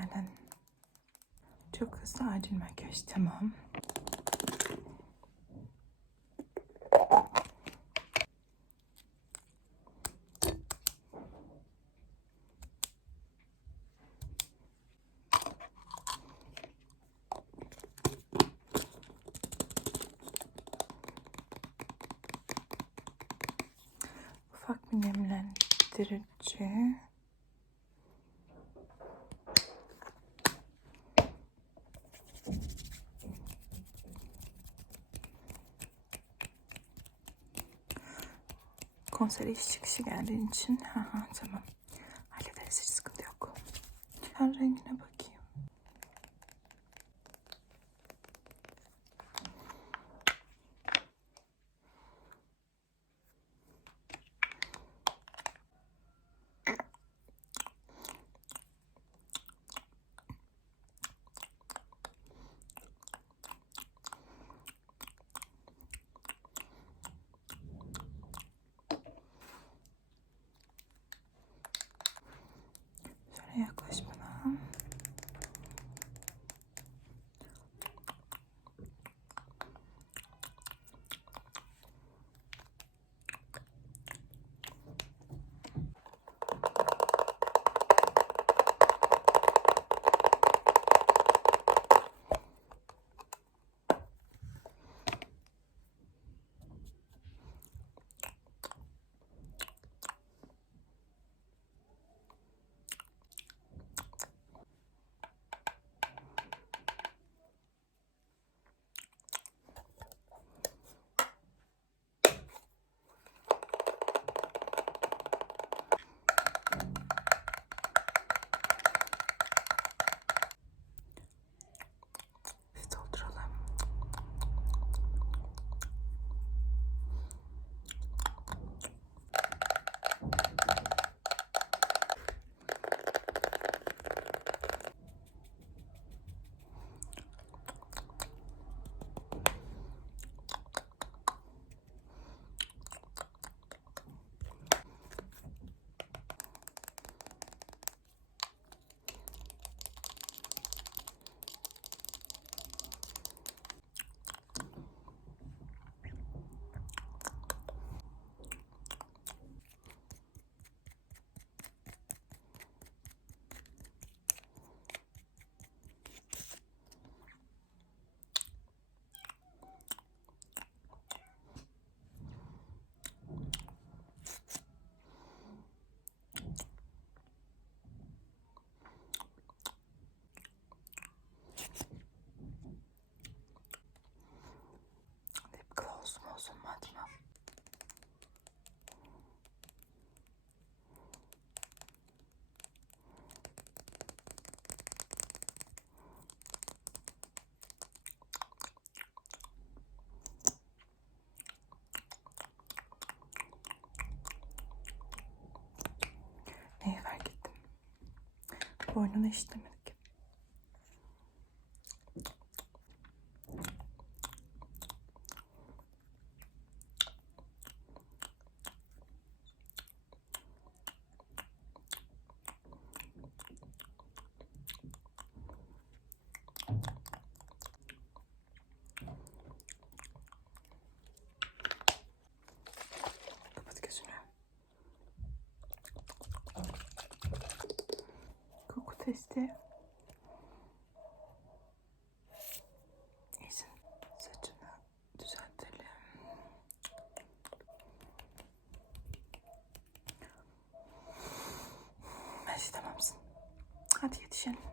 geldin. Çok hızlı acil makyaj tamam. Ufak bir nemlendirici. Konsere iş çıkışı geldiğin için. Ha tamam. Hallederiz hiç sıkıntı yok. Ten rengine bakayım. якось. Boynunu işlemedik. Testi. İyisin. Saçını düzeltelim. Şey tamamsın. Hadi yetişelim.